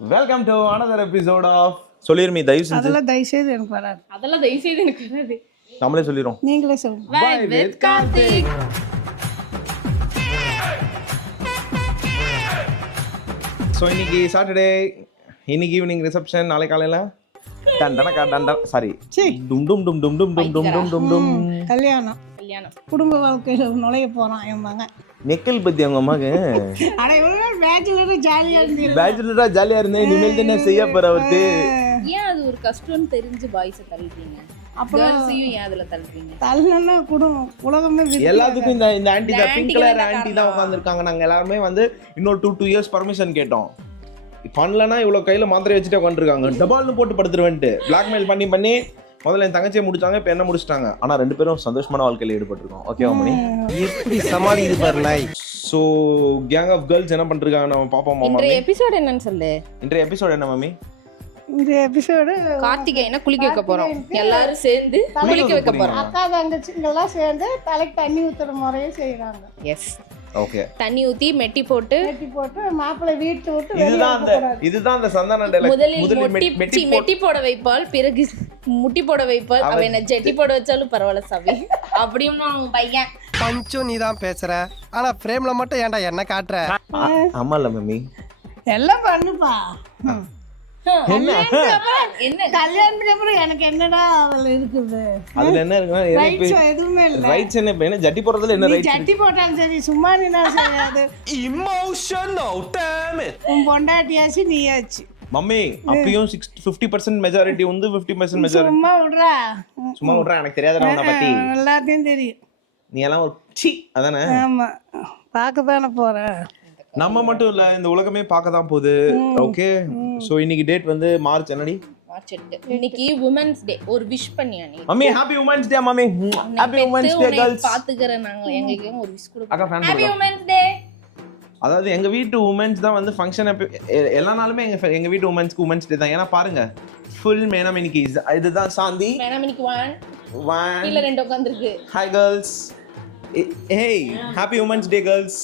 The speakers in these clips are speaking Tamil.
Welcome to another episode of சொல்லிருமி தயவு செஞ்சு. அதெல்லாம் தயவுசெய்து எனக்கு வராது. அதெல்லாம் தயவு செய்து எனக்கு வராது. நம்மளே சொல்லிடுறோம். நீங்களே சொல்லுங்க. Vibe with கார்த்திக் ஸோ இன்னைக்கு சாட்டர்டே இன்னைக்கு ஈவினிங் ரிசப்ஷன் நாளை காலையில? டண்டனக்கா டண்டன் சாரி டும் டும் டும் டும் டும் டும் டும் டும் டும் டும். கல்யாணம். கல்யாணம் குடும்ப வாழ்க்கையில் நுழைய போகிறான் என் மகன் நெக்கல் பத்தி அவங்க அம்மாக்கு? நாள் பேச்சுலர் ஜாலியாக இருந்தீங்க பேச்சுலரா ஜாலியா இருந்தேன் இனிமேல் தானே செய்ய போற அவத்து ஏன் அது ஒரு கஷ்டம்னு தெரிஞ்சு பாய்ஸை தள்ளுறீங்க? அப்புறம் கேர்ள்ஸையும் ஏன் அதுல தள்ளுறீங்க? தள்ளனா குடும்பம் உலகமே எல்லாத்துக்கும் இந்த இந்த ஆண்டி தான் பிங்க் கலர் ஆண்டி தான். உட்காந்துருக்காங்க நாங்க எல்லாருமே வந்து இன்னொரு டூ டூ இயர்ஸ் பர்மிஷன் கேட்டோம். பண்ணலன்னா இவ்வளவு கையில மாத்திரை வச்சுட்டு உட்காந்துருக்காங்க டபால்னு போட்டு படுத்துருவேன்ட்டு. பிளாக்மெயில் பண்ணி பண்ணி முதல்ல என் தங்கச்சியை முடிச்சாங்க இப்போ என்ன முடிச்சிட்டாங்க? ஆனா ரெண்டு பேரும் சந்தோஷமான வாழ்க்கையில ஈடுபட்டிருக்கோம். ஓகேவா மணி? எப்படி சமாளிக்குது பாரு நாய் ஸோ கேங் ஆஃப் கேர்ள்ஸ் என்ன பண்ணிருக்காங்க நம்ம பாப்போம் மாமா இன்றைய எபிசோட் என்னன்னு சொல்லு. இன்றைய எபிசோட் என்ன மம்மி இந்த எபிசோடு கார்த்திகேயனை குளிக்க வைக்க போறோம்? எல்லாரும் சேர்ந்து குளிக்க வைக்க போறோம். அக்கா தங்கச்சிங்கெல்லாம் சேர்ந்து தலைக்கு தண்ணி ஊற்றுற முறையே செய்கிறாங்க எஸ் ஓகே தண்ணி ஊத்தி மெட்டி போட்டு கட்டி போட்டு மாப்பிள்ளை வீட்டு விட்டு வெளியே இதுதான் அந்த இதுதான் அந்த சந்தான. முதலில் மொட்டி மெட்டி மெட்டி போட வைப்பாள். பிறகு முட்டி போட வைப்பாள் அவ என்ன ஜெட்டி போட வச்சாலும் பரவாயில்ல சவி அப்படியும் அவங்க பையன். கொஞ்சம் நீ தான் பேசுற. ஆனா ஃப்ரேம்ல மட்டும் ஏன்டா என்ன காட்டுற? ஆ- ஆமா இல்ல மம்மி. எல்லாம் பண்ணுப்பா. என்ன? கல்யாணத்துக்கு அப்புறம் எனக்கு என்னடா இருக்குது? அதுல என்ன இருக்குன்னா எதுவுமே இல்லை. ரைட்ஸ் என்ன ஜட்டி போடுறதுல என்ன ரைட்ஸ் சட்டி போட்டாலும் சரி சும்மா நின்னா செய்யாது இமோஷனல் டேம் உன் பொண்டாட்டியாச்சு நீயாச்சு. மம்மி அப்பயும் சிக்ஸ் ஃபிஃப்டி பர்சன்ட் மெஜாரிட்டி வந்து ஃபிஃப்டி பர்சன்ட் மெஜாரிட்டி சும்மா விட்றா. சும்மா விட்றேன் எனக்கு தெரியாதுடா உன்னை பத்தி. எல்லாத்தையும் தெரியும். நீ எல்லாம் ஒரு சி. அதானே? ஆமா. பார்க்க தானே போறேன் நம்ம மட்டும் இல்ல இந்த உலகமே பார்க்க தான் போகுது ஓகே சோ இன்னைக்கு டேட் வந்து மார்ச் என்னடி? மார்ச். இன்னைக்கு உமன்ஸ் டே ஒரு விஷ் பண்ணியா நீ? Mummy happy women's day mummy. Happy women's day girls பாத்துக்கிறேன் நாங்க. எங்களுக்கு ஒரு wish fan happy women's day அதாவது எங்க வீட்டு உமன்ஸ் தான் வந்து ஃபங்க்ஷன் எல்லா நாளுமே எங்க fa- எங்க வீட்டு உமன்ஸ்க்கு உமன்ஸ் டே தான். ஏன்னா பாருங்க ஃபுல் மேனம் இன்னைக்கு இது- இதுதான் சாந்தி. இன்னைக்கு ஒன் ஒன் கீழ ரெண்டு உட்காந்துருக்கு hi girls hey happy women's day girls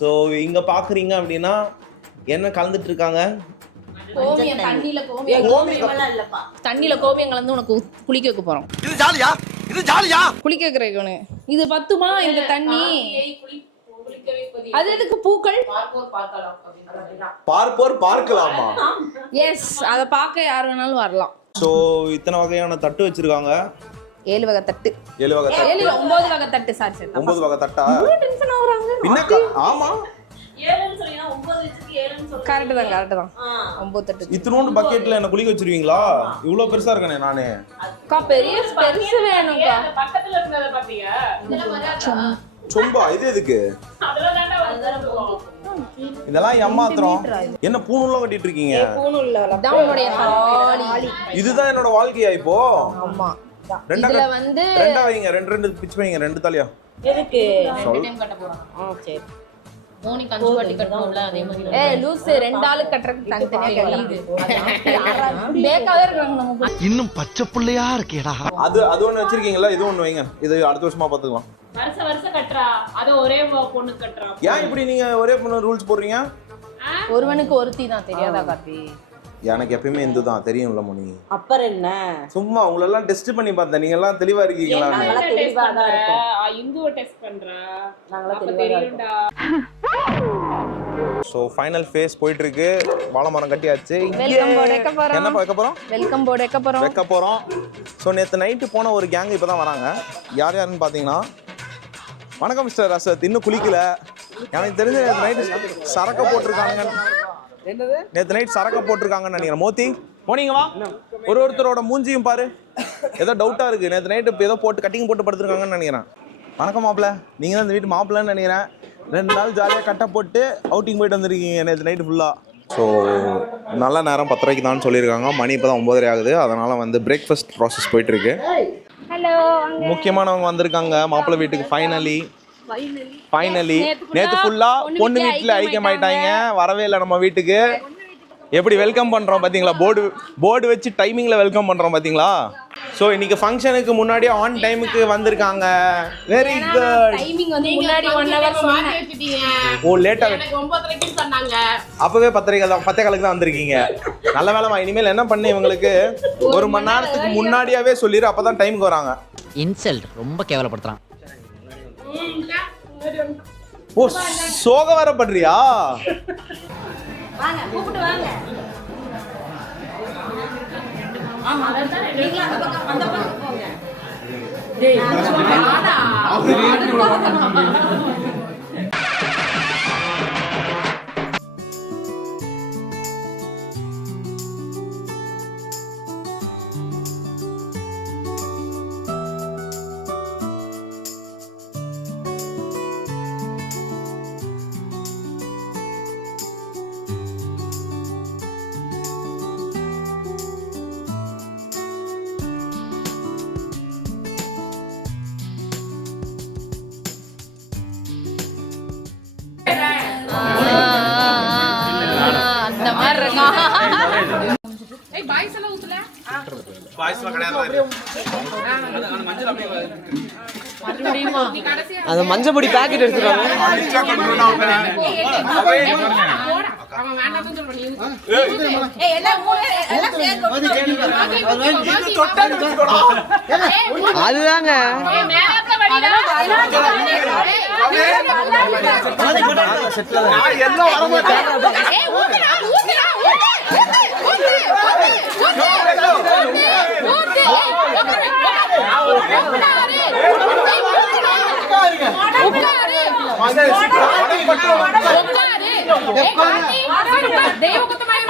so இங்க பாக்குறீங்க அப்படின்னா என்ன கலந்துட்டு இருக்காங்க? தண்ணியில கோமியம். கலந்து உனக்கு குளிக்க வைக்க போறோம். இது ஜாலியா? இது ஜாலியா? குளிக்க இது பத்துமா? இந்த தண்ணி? அது எதுக்கு பூக்கள்? பார்ப்போர் பார்க்கலாமா எஸ் அத பார்க்க யார் வேணாலும் வரலாம். ஸோ இத்தனை வகையான தட்டு வச்சிருக்காங்க. ஏழு வகை தட்டு. ஏழு வகை தட்டு. ஏழு ஒன்பது வகை தட்டு சாரி சார் ஒன்பது வகை தட்டா? டென்ஷன் ஆகுறாங்க. பின்ன க- ஆமா. கரெக்ட் தான் கரெக்ட் தான். ஒன்பது தட்டு. இத்தினோண்டு பக்கெட்ல என்ன குளிக்க வச்சிருவீங்களா? இவ்வளவு பெருசா இருக்கனே நானே. அக்கா பெரிய பெருசு வேணும்க்கா. சொம்பா இது எதுக்கு? இதெல்லாம் ஏமாத்துறோம் என்ன பூணுள்ள கட்டிட்டு இருக்கீங்க இதுதான் என்னோட வாழ்க்கையா இப்போ? ஆமா. ரெண்டா வந்து ரெண்டா வைங்க ரெண்டு ரெண்டு பிச்சு வைங்க ரெண்டு தாலியா? ஏய் லூசு ரெண்டு ஆளு கட்டுறதுக்கு தனித்தனியா கட்டி பேக்காவே இருக்காங்க நம்ம கூட. இன்னும் பச்சை புள்ளையா இருக்கேடா. அது அது ஒண்ணு வச்சிருக்கீங்களா இது ஒண்ணு வைங்க. இது அடுத்த வருஷமா பாத்துக்கலாம். வருஷ வருஷம் கட்டுறா. அது ஒரே பொண்ணு கட்டுறா. ஏன் இப்படி நீங்க ஒரே பொண்ணு ரூல்ஸ் போடுறீங்க? ஒருவனுக்கு ஒருத்தி தான் தெரியாதா கார்த்தி? எனக்கு எப்பயுமே இந்து தான் தெரியும்ல மணி அப்புறம் என்ன? சும்மா உங்களெல்லாம் டெஸ்ட் பண்ணி பார்த்தேன். நீங்க எல்லாம் தெளிவா இருக்கீங்களா இந்துவை டெஸ்ட் பண்றா. தான் தெரியும்டா. ஸோ ஃபைனல் ஃபேஸ் போயிட்டு இருக்கு வாழை மரம் கட்டியாச்சு. வெல்கம் போர்டு வைக்க போறோம். என்ன வைக்க போறோம்? வெல்கம் போர்டு வைக்க போறோம். வைக்க போறோம். ஸோ நேற்று நைட்டு போன ஒரு கேங் இப்போ தான் வராங்க. யார் யாருன்னு பார்த்தீங்கன்னா வணக்கம் மிஸ்டர் ரசத். இன்னும் குளிக்கல. எனக்கு தெரிஞ்ச நேற்று நைட்டு சரக்க போட்டிருக்காங்க நேற்று நைட் சரக்க போட்டிருக்காங்கன்னு நினைக்கிறேன். மோத்தி போனீங்க வா. ஒரு ஒருத்தரோட மூஞ்சியும் பாரு. ஏதோ டவுட்டாக இருக்கு. நேற்று நைட்டு இப்போ ஏதோ போட்டு கட்டிங் போட்டு படுத்துருக்காங்கன்னு நினைக்கிறேன். வணக்கம் மாப்பிள்ள. நீங்கள் தான் இந்த வீட்டு மாப்பிள்ளன்னு நினைக்கிறேன். ரெண்டு நாள் ஜாலியாக கட்டை போட்டு அவுட்டிங் போயிட்டு வந்திருக்கீங்க நேற்று நைட்டு ஃபுல்லாக ஸோ நல்ல நேரம் பத்தரைக்கு தான் சொல்லியிருக்காங்க. மணி இப்போ தான் ஒம்பதரை ஆகுது. அதனால் வந்து பிரேக்ஃபாஸ்ட் ப்ராசஸ் போயிட்டுருக்கு. ஹலோ முக்கியமானவங்க வந்திருக்காங்க. மாப்பிள்ளை வீட்டுக்கு ஃபைனலி ஃபைனலி நேற்று ஃபுல்லாக பொண்ணு வீட்டில் ஐக்கியமாயிட்டாங்க. வரவே இல்லை நம்ம வீட்டுக்கு. எப்படி வெல்கம் பண்ணுறோம் பார்த்தீங்களா போர்டு போர்டு வச்சு டைமிங்கில் வெல்கம் பண்ணுறோம் பார்த்தீங்களா ஸோ இன்னைக்கு ஃபங்க்ஷனுக்கு முன்னாடியே ஆன் டைமுக்கு வந்திருக்காங்க. வெரி குட் டைமிங் வந்து முன்னாடி ஒன் ஹவர் சொன்னேன். வச்சுட்டீங்க. ஓ லேட்டாக எனக்கு ஒன்பதரைக்கு சொன்னாங்க. அப்பவே பத்தரை தான் பத்தே காலுக்கு தான் வந்திருக்கீங்க. நல்ல வேலைமா இனிமேல் என்ன பண்ணு இவங்களுக்கு? ஒரு மணி நேரத்துக்கு முன்னாடியாவே சொல்லிடு அப்பதான் டைமுக்கு வராங்க. இன்சல்ட் ரொம்ப கேவலப்படுத்துறான். ஓ சோக வேற பண்றியா? வாங்க கூப்பிட்டு வாங்க. ஆமா. அந்த மஞ்சப்பொடி பாக்கெட் எடுத்துருவாங்க அதுதாங்க. ஏய், மேலாப்ல வடிடா. ஏய், ஊத்துடா, ஊத்துடா, ஊத்து. ஊத்து, ஊத்து, ஊத்து. ஊத்து. உட்காரு. உட்காரு. உட்காரு. ஏய், கார்த்தி, உட்காரு, உட்காரு. தெய்வ குத்தமாயி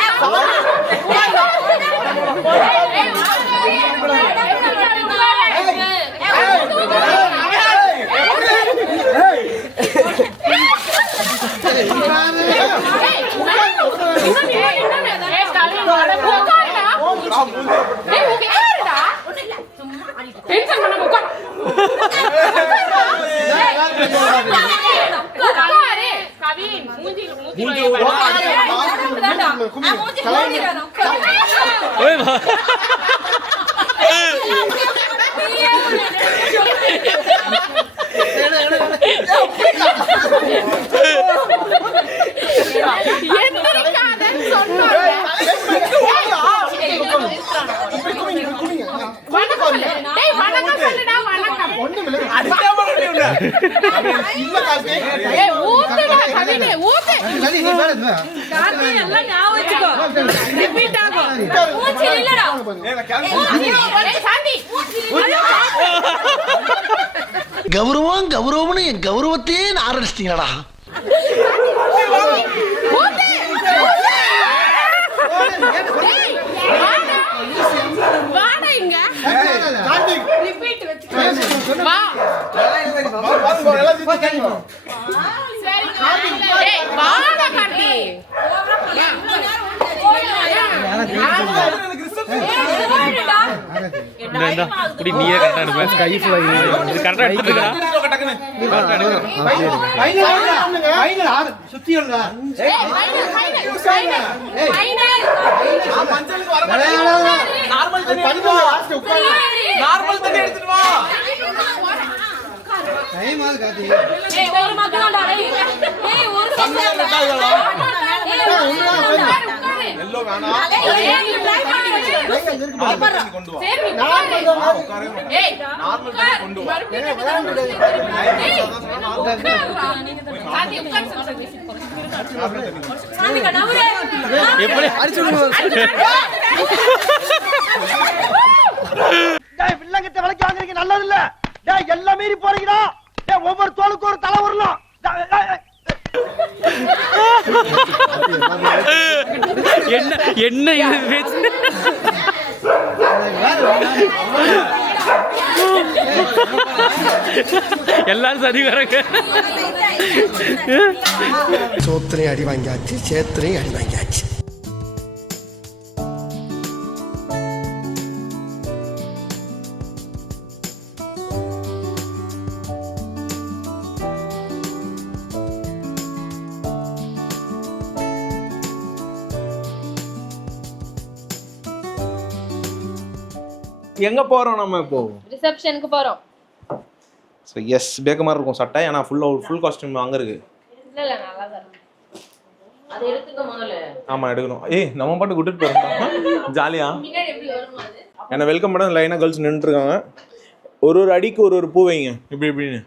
டென்ஷன் பண்ண உட்கார் உட்காரு கவின் மூஞ்சி மூஞ்சி எந்திரிக்காதன்னு சொன்னாங்க வணக்கம் சொல்லு. டேய், வணக்கம் சொல்லுடா, வணக்கம். ஏய், ஊத்துடா, கவினு, ஊத்து. கார்த்தி, எல்லாம் ஞாபகம் வச்சுக்கோ. Repeat ஆகும். ஏய், சாந்தி. கௌரவம் கௌரவம்னு என் கௌரவத்தையே ஆரம்பிச்சிட்டீங்களா வாடா. இங்க. வா. சரிங்க. ஏய், வாடா, கார்த்தி. நீயே கரெக்டா இருப்பேன் கை இது கரெக்டா எடுத்துக்கடா ஏய், final, final, final. Final. Normal தண்ணி எடுத்துட்டு வா ஏய் ஒரு மக்களாடா டேய் ஏய் ஒரு எல்லோ வேணாம். கொண்டு வா. நார்மல் வா. எப்படி? வாங்குறீங்க நல்லது இல்ல. டேய் எல்லாம் மீறி போறீங்கடா. டேய் ஒவ்வொரு தோலுக்கு ஒரு தலை வரலாம். என்ன என்ன இது? பேச்சு எல்லாரும் சரி வரங்க சோத்திரையும் அடி வாங்கியாச்சு சேத்திரையும் அடி வாங்கியாச்சு. எங்கே போகிறோம் நம்ம இப்போ? ரிசப்ஷனுக்கு போறோம். ஸோ எஸ் பேக்க மாதிரி இருக்கும் சட்டை. ஏன்னா ஃபுல்லாக ஃபுல் காஸ்டியூம் அங்கே இருக்குது இல்ல இல்ல நல்லா தான். அது எடுத்துக்க முதல்ல. ஆமாம் எடுக்கணும். ஏய் நம்ம பாட்டு கூட்டிட்டு போகிறோம் அது? என்னை வெல்கம் பண்ண லைனாக கேர்ள்ஸ் நின்றுருக்காங்க ஒரு ஒரு அடிக்கு ஒரு ஒரு பூ வைங்க. இப்படி இப்படின்னு.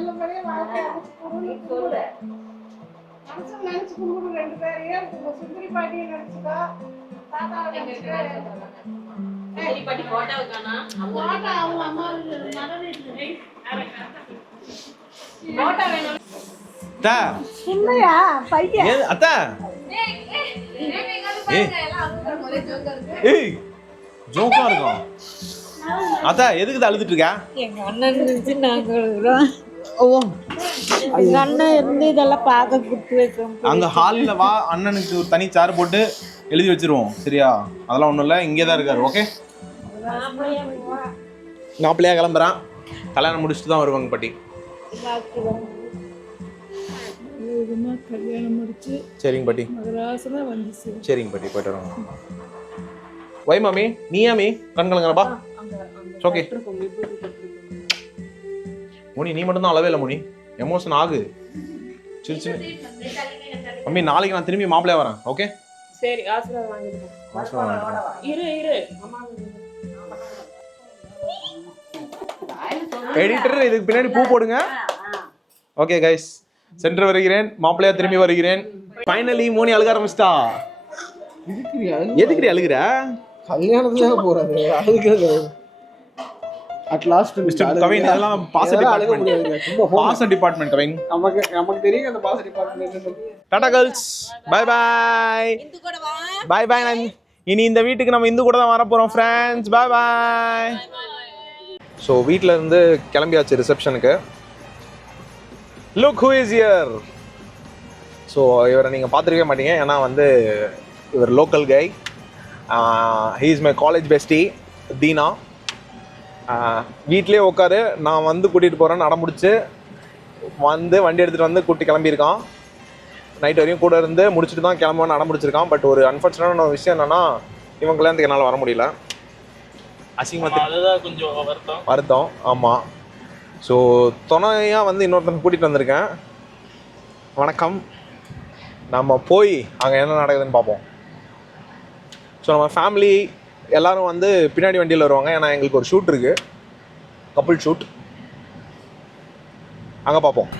ஆ, கணே, வா, வா. அந்த பாட்டு பாடிட்டே வா போய் பூ வைங்க சாமி அத்தா. உண்மையா பையன். ஏன் அத்தா. ஏய் ஜோக்கா இருக்கும். அத்தா எதுக்கு அழுதுட்டு இருக்கா? எங்க அண்ணன் நாங்க எங்க அண்ணன் இருந்து இதெல்லாம் பார்க்க குடுத்து வைக்கிறோம் அங்க ஹாலில் வா அண்ணனுக்கு ஒரு தனி சேர் போட்டு எழுதி வச்சிருவோம் சரியா? அதெல்லாம் ஒன்றும் இல்லை இங்கே தான் இருக்காரு ஓகே மாப்பிள்ளையா கிளம்புறான். கல்யாணம் முடிச்சுட்டு தான் வருவாங்க பாட்டி. கல்யாணம் முடிச்சு சரிங்க பாட்டி. சரிங்க பாட்டி போயிட்டு வரோங்க வை மாமி நீ யாமி கண் கலங்குறப்பா ஓகே முனி நீ மட்டும் தான் அளவே இல்லை முனி. எமோஷன் ஆகு. சின்ன சின்ன மம்மி நாளைக்கு நான் திரும்பி மாப்பிள்ளையா வரேன் ஓகே சரி ஆசீர்வாதம் வாங்கிட்டு இரு இரு. அம்மா எடிட்டர் இதுக்கு பின்னாடி பூ போடுங்க. ஓகே கைஸ் சென்று வருகிறேன் மாப்பிள்ளையா திரும்பி வருகிறேன். ஃபைனலி மோனி அழுக ஆரம்பிச்சிட்டா. எதுக்குடி அழுகுற? கல்யாணத்துல போறாரு. அதுக்கு அட் லாஸ்ட் மிஸ்டர் கவின் இதெல்லாம் பாச டிபார்ட்மெண்ட் பாச டிபார்ட்மெண்ட் கவின் நமக்கு நமக்கு தெரியும் அந்த pass department tata girls bye bye bye bye நான் இனி இந்த வீட்டுக்கு நம்ம இந்து கூட தான் வர போகிறோம் ஃப்ரெண்ட்ஸ் பை பாய் ஸோ வீட்டில் இருந்து கிளம்பியாச்சு ரிசப்ஷனுக்கு look who is here so இவரை நீங்கள் பார்த்துருக்கவே மாட்டீங்க. ஏன்னா வந்து இவர் local guy he is my college bestie Dheena வீட்லேயே உட்காரு நான் வந்து கூட்டிகிட்டு போகிறேன்னு அடம்பிடிச்சு வந்து வண்டி எடுத்துகிட்டு வந்து கூட்டி கிளம்பியிருக்கான். நைட் வரையும் கூட இருந்து முடிச்சுட்டு தான் கிளம்புவேன்னு அடம் முடிச்சிருக்கான். பட் ஒரு அன்ஃபார்ச்சுனேட்டான விஷயம் என்னன்னா இவன் கல்யாணத்துக்கு என்னால் வர முடியல. அசிங்கமாக கொஞ்சம் வருத்தம். வருத்தம். ஆமாம் ஸோ துணையாக வந்து இன்னொருத்தனை கூட்டிகிட்டு வந்திருக்கேன். வணக்கம். நம்ம போய் அங்கே என்ன நடக்குதுன்னு பார்ப்போம். ஸோ நம்ம ஃபேமிலி எல்லாரும் வந்து பின்னாடி வண்டியில் வருவாங்க. ஏன்னா எங்களுக்கு ஒரு ஷூட் இருக்குது கப்புள் ஷூட் அங்கே பார்ப்போம்